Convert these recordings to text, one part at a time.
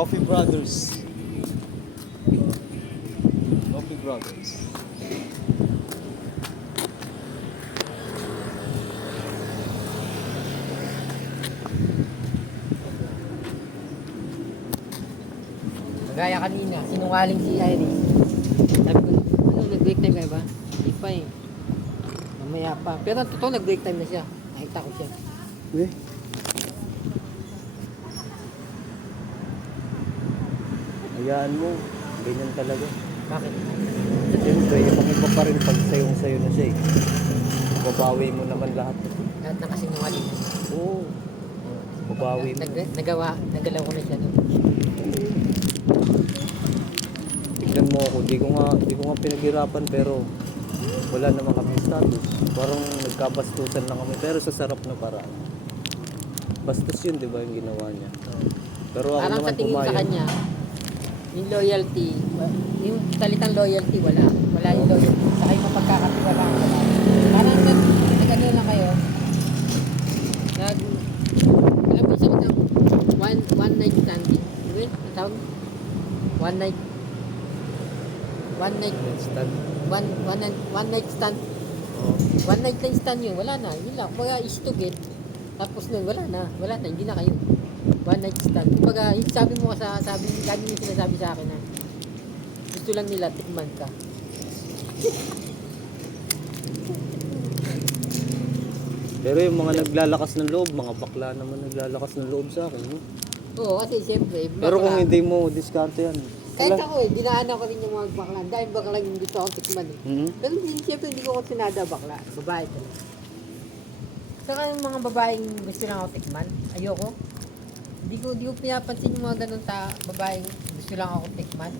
Coffee Brothers. Coffee Brothers. Kagaya kanina, sinungaling si Iris. Sabi ko, ano, nag-break time kayo ba? Hindi pa eh. Mamaya pa. Pero totoo, nag-break time na siya. Nakita ko siya. Eh? Hayaan mo. Ganyan talaga. Bakit? Siyempre, ibang-iba pa rin pag sayong-sayo na siya eh. Babawi mo naman lahat. Lahat na kasinungaling. Oo. Babawi mo. Nagalaw ko na siya. No? Tignan mo ako, di ko nga pinaghirapan pero wala naman kami status. Parang nagkabastusan lang kami pero sa sarap na paraan. Bastos yun, di ba, yung ginawa niya. Pero ako Parang naman sa tingin sa pumayag. kanya, yung loyalty, yung salitang loyalty, wala. Wala yung loyalty. Saka yung mapagkakatiwala ko. Parang nag-ano lang kayo, alam mo yung salitang one night standing. Ano yun? Ang tawag? One night Stand. one night stand. Oo. One night stand yun, wala na. Yun lang. Kumbaga, istugid. Tapos nun, wala na. Hindi na kayo. One night stand. Kumbaga, yung sabi mo lagi yung sinasabi sa akin na gusto lang nila, tikman ka. Pero yung mga naglalakas ng loob, mga bakla naman naglalakas ng loob sa akin. No? Oo, kasi siyempre, Pero kung bakla. hindi mo diskarte yan. Kahit ako dinaanan ko rin yung mga bakla. Dahil bakla yung gusto akong tikman eh. Mhm. Pero siyempre, hindi ko sinada bakla. Babae talaga. Saka yung mga babaeng gusto lang ako tikman, ayoko. Hindi ko pinapansin yung mga ganun babaeng gusto lang ako tikman.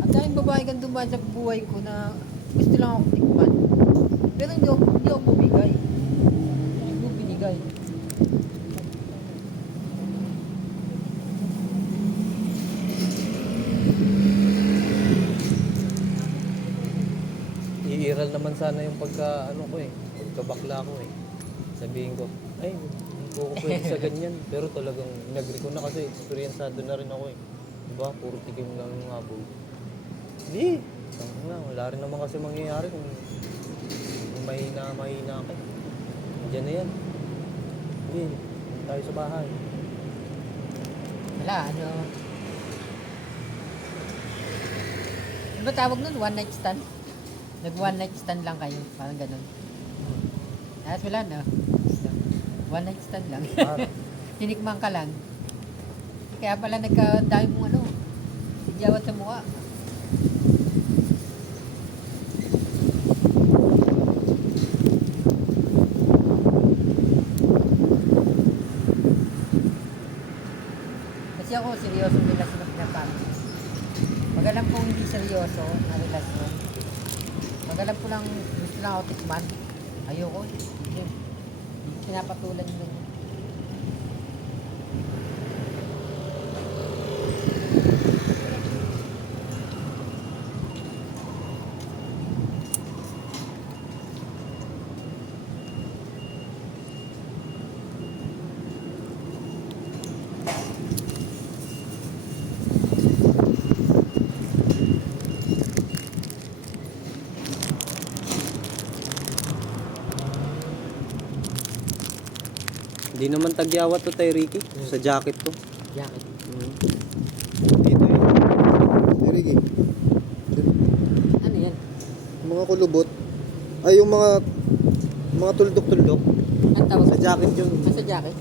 At dahil babae kang dumaan sa buhay ko na gusto lang ako tikman. Pero hindi ako bumigay. Hindi ko binigay. Iiral naman sana yung pagkabakla ko eh. Sabihin ko, ay, hindi ko ako pwede sa ganyan. Pero talagang nag-agree ko na kasi eksperyensado na rin ako eh. Diba? Puro tikim lang yung habol. Hindi. Wala rin naman kasi mangyayari kung mahina ka. Diyan na yan. Hindi. Tayo sa bahay. Wala, ano. Ano ba tawag nun? One night stand? Nag-one night stand lang kayo. Parang ganun. Tapos wala na. One night stand lang. Tinikman ka lang. Kaya pala nagka-dami mong sigyawat sa mukha. Kasi ako, seryosong relasyon na pinapangit. Pag alam kong hindi seryoso na relasyon, pag alam ko lang gusto lang ako tikman, ayoko. Hindi pinapatulan yun. Hindi naman tagyawat to tayo, Ricky. Sa jacket ko. Jacket. Dito yun. Hey, Ricky. Ano yan? Mga kulubot. Ay, yung mga tuldok-tuldok. Ang tawag Sa jacket yun. Sa jacket?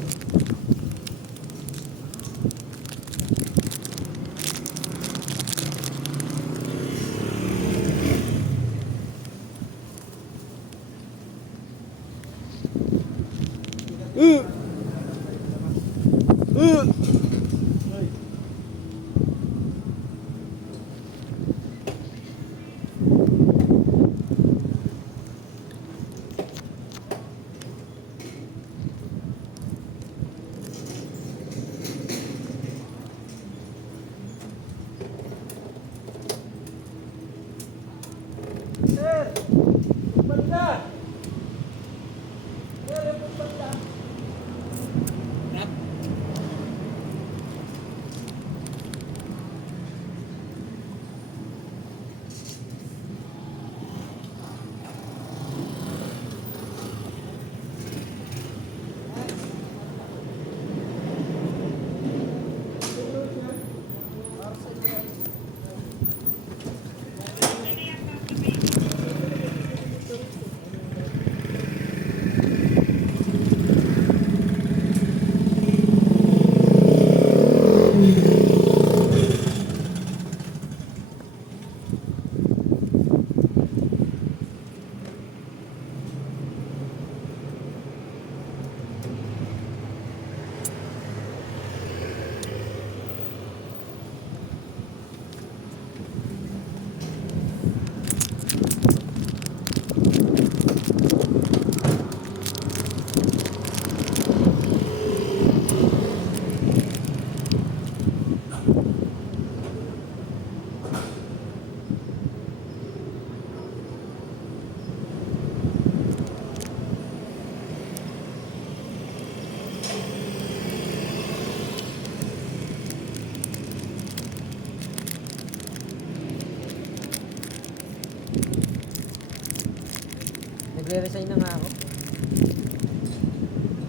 Magre-resign na nga ako.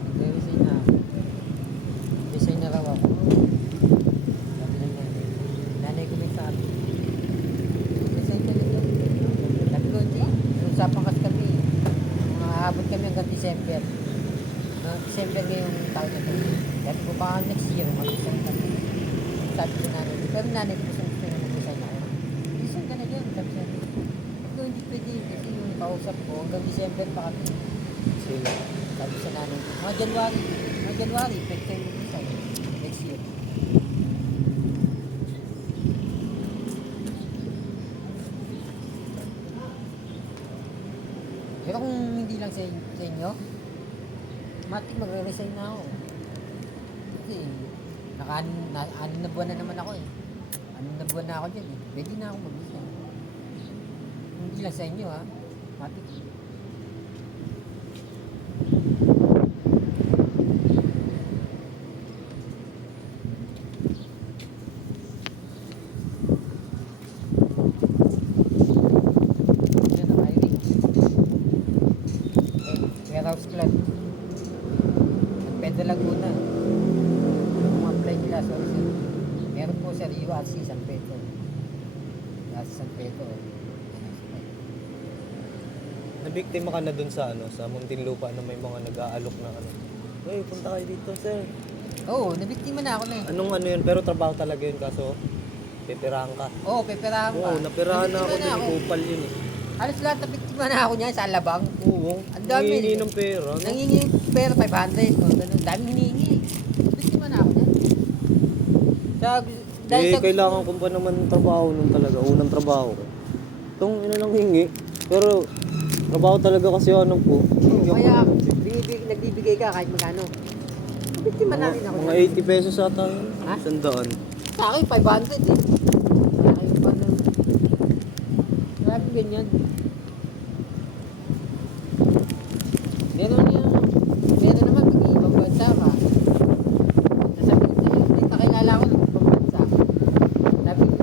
Magre-resign na ako. Resign na raw ako. Sabi ng nanay. Nanay ko may sabi. Resign ka nito. Sabi ko, hindi. Usapan kasi kami. Aabot kami hanggang December. December ngayong taon na ito. Sabi ko, baka next year, mag-resign kami. Sabi ko nanay ko. Pero nanay ko gusto na mag-resign ako. Resign ka na dyan. Sabi siya. Sabi ko, hindi pwede. Kasi yung kausap ko, hanggang December pa kami. Sila. Sabi sa nanay ko, mga January, pwede kayo mag-resign. Next year. Pero kung hindi lang sa inyo, matik magre-resign na ako. Kasi, anim na buwan na naman ako eh. 6 na buwan na ako dyan eh. Pwede na ako mag-resign. Hindi lang sa inyo ha. Matik. Yan ang hiring. Warehouse clerk. Pedro Laguna. Yung mga apply nila, sorry sir. Meron po sir, URC San Pedro. URC San Pedro. Nabiktima ka na dun sa sa Muntinlupa na may mga nag-aalok na Uy, punta kayo dito, sir. Oo, nabiktima na ako na eh. Anong yun? Pero trabaho talaga yun, kaso pipirahan ka. Oo, peperahan ka. Oo, napirahan na ako Nabiktima dun, kupal yun eh. Halos lahat nabiktima na ako niyan sa Alabang. Oo, Ang dami. nangihingi ng pera. No? Nangingi yung pera 500. O, ganun. Dami hinihingi. Nabiktima na ako niyan. Kailangan ko pa naman trabaho nun talaga. Unang trabaho ko. Itong lang hingi. Pero, trabaho talaga kasi po. Kaya, nagbibigay ka kahit magkano. Nabiktima na rin ako Mga niyan. 80 pesos ata yun. Ha? 100. Sa akin, 500 eh. Sa akin pa nun. Grabe ganyan. Meron naman, mag-iibang bansa ka. Sabi ko, hindi nakilala ko ng ibang bansa.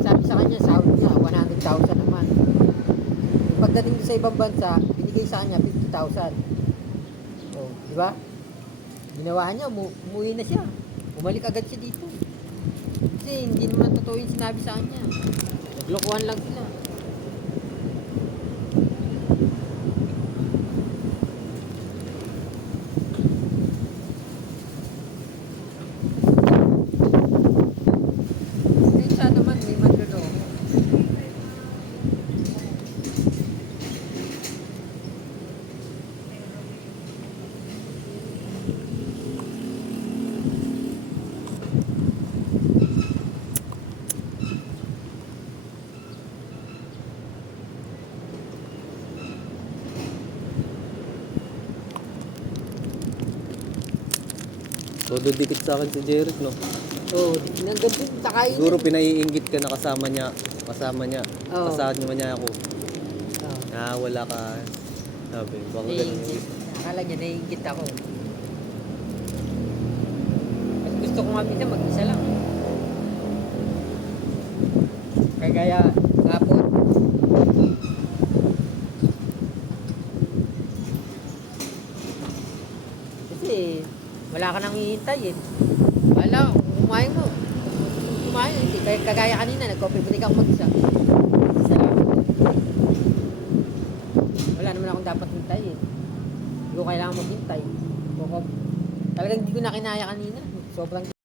Sabi sa kanya, sahod niya, 100,000 naman. Yung pagdating sa ibang bansa, binigay sa kanya 50,000. Oh, di ba? Ginawa niya, umuwi na siya. Bumalik agad siya dito. Kasi hindi naman totoo yung sinabi sa kanya. Naglokohan lang sila. Siya naman, may manloloko. Todo dikit sa akin si Jeric, no? Oo, nandun din, takain. Siguro pinaiinggit ka na kasama niya. Oo. Kasama niya ako. Oo. Wala ka. Sabi, baka ganun Naiingit. yung... Akala niya, naiingit ako. At gusto ko nga minsan mag-isa lang. Kagaya, ngapon. Kasi, wala ka nang hihintayin. Wala, kumain mo. Kumain, hindi. Kagaya kanina, nag-coffee break ako mag-isa. Isa lang. Wala naman akong dapat hintayin. Hindi ko kailangan maghintay. Talagang hindi ko na kinaya kanina. Sobrang